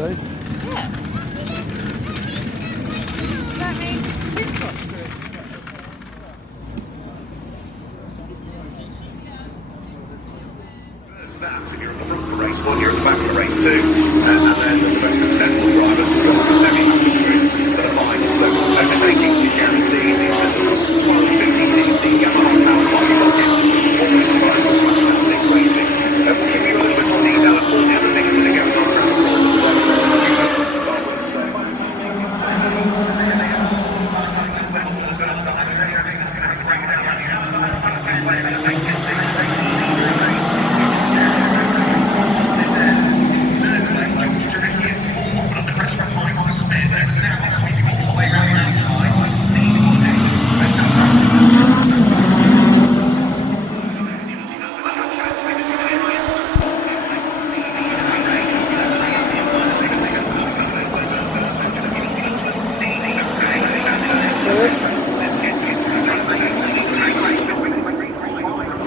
Dave? Yeah. That means we've got through. If you're at the front of the race one, you're at the back of the race two, and then the rest of the successful drivers will go on the semi-through to the final. So overtaking is guaranteed. It's a 1250cc Yamaha powered body rocket. Always reliable fantastic racing. We'll give you a little bit more detail of all the other things that are going on around the course as well.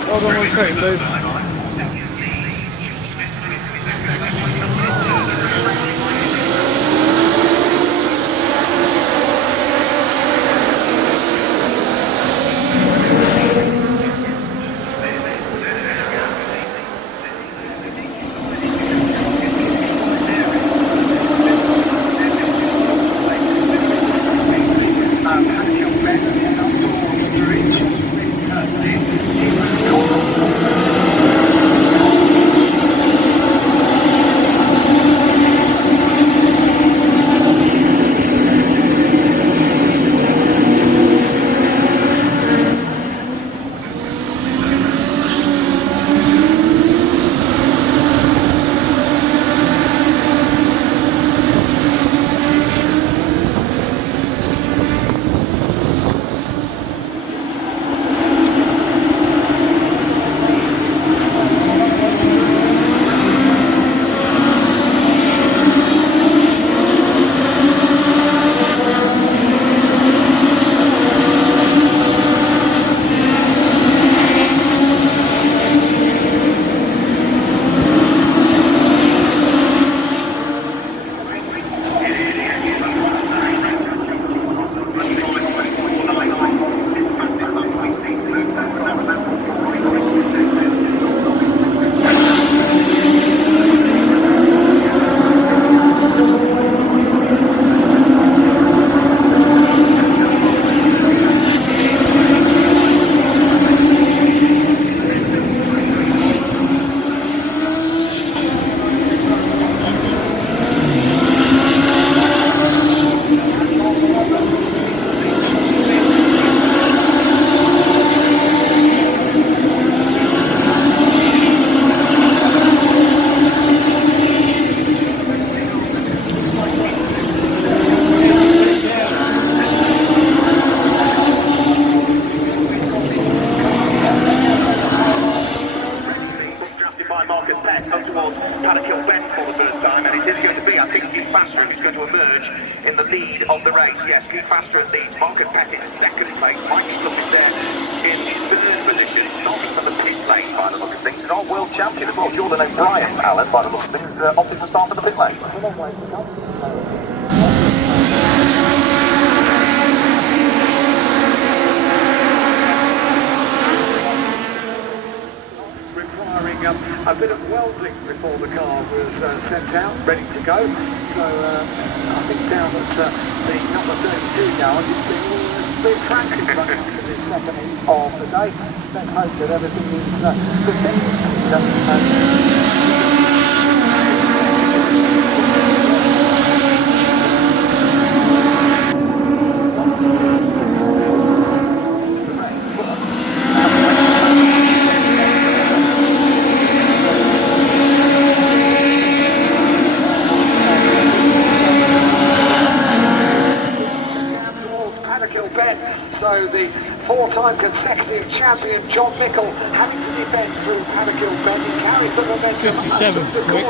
Hold on 1 second, Dave. In the lead of the race, yes, Keith Faster leads. Marcus Pettit second place. Mike Stubb is there in third position, starting from the pit lane by the look of things. And our world champion as well, Jordan O'Brien, Alan, by the look of things, opted to start at the pit lane. It's a long way to go. A bit of welding before the car was sent out, ready to go. So I think down at the number 32 yard, it's been tracks in front for this second heat of the day. Let's hope that everything is good things, Peter. So the four-time consecutive champion John Mickle having to defend through Paddock-Hill Bend. He carries the momentum. 57th quick.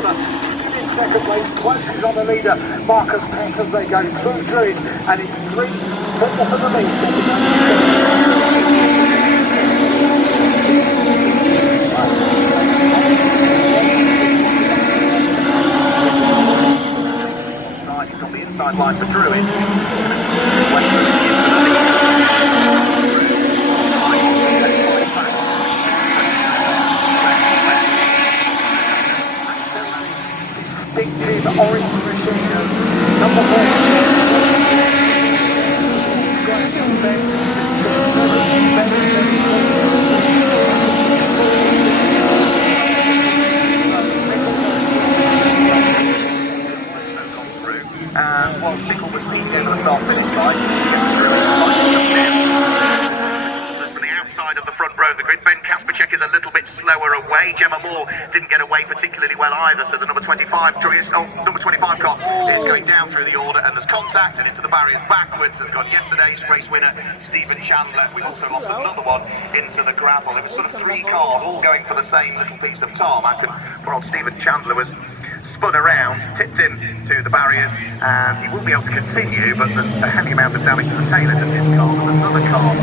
Still in second place, closes on the leader Marcus Pett as they go through Druids, and it's 3-4 for the lead. row of the grid. Ben Kasperchek is a little bit slower away. Gemma Moore didn't get away particularly well either, so the number 25 car is going down through the order, and there's contact and into the barriers backwards. Has got yesterday's race winner Stephen Chandler. We also lost another one into the gravel. It was sort of 3 cars all going for the same little piece of tarmac, and poor old Stephen Chandler was spun around, tipped into the barriers, and he will be able to continue, but there's a heavy amount of damage to the tail end of his car. There's another car